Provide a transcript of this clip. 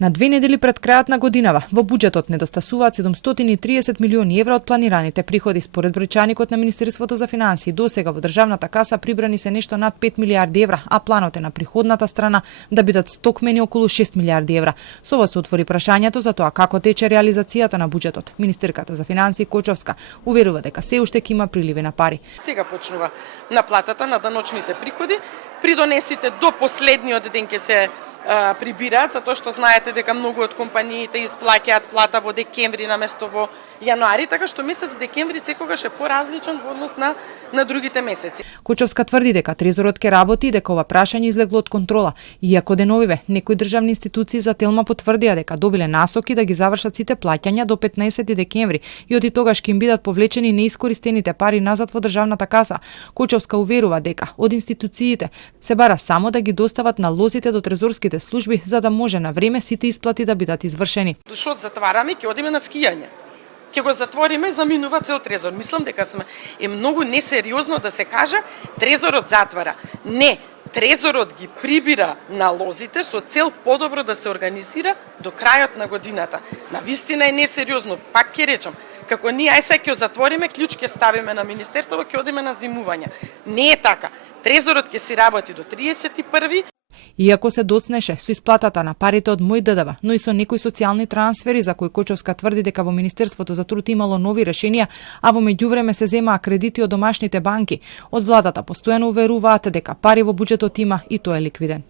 На 2 недели пред крајот на годинава, во буџетот недостасуваат 730 милиони евра од планираните приходи. Според бројчаникот на Министерството за финансии, досега во државната каса прибрани се нешто над 5 милиарди евра, а планот е на приходната страна да бидат стокмени околу 6 милиарди евра. Со ова се отвори прашањето за тоа како тече реализацијата на буџетот. Министерката за финансии Кочовска уверува дека се уште ќе има приливи на пари. Сега почнува наплатата на даночните приходи. Придонесите до последниот ден ќе се прибираат, затоа што знаете дека многу од компаниите исплаќаат плата во декември наместо во јануари, така што месец декември секогаш е поразличен во однос на другите месеци. Кочовска тврди дека трезорот ќе работи и дека ова прашање излегло од контрола, иако деновиве некои државни институции за Телма потврдија дека добиле насоки да ги завршат сите плаќања до 15 декември и од тогаш ќе им бидат повлечени неискористените пари назад во државната каса. Кочовска уверува дека од институциите се бара само да ги достават налозите до трезорските служби за да може на време сите исплати да бидат извршени. Што затвараме, ќе одиме на скијање. Ќе го затвориме, заминува цел трезор. Мислам дека е многу несериозно да се каже трезорот затвара. Не, трезорот ги прибира налозите со цел подобро да се организира до крајот на годината. Навистина е несериозно, пак ќе речам. Како ние ај сега ќе затвориме, клjuč ќе ставиме на министерството, ќе одиме на зимување. Не е така. Трезорот ќе си работи до 31. Иако се доцнеше со исплатата на парите од Мој ДДВ, но и со некои социјални трансфери за кои Кочовска тврди дека во Министерството за труд имало нови решенија, а во меѓувреме се земаа кредити од домашните банки, од владата постојано уверуваат дека пари во буџетот има и тоа е ликвиден.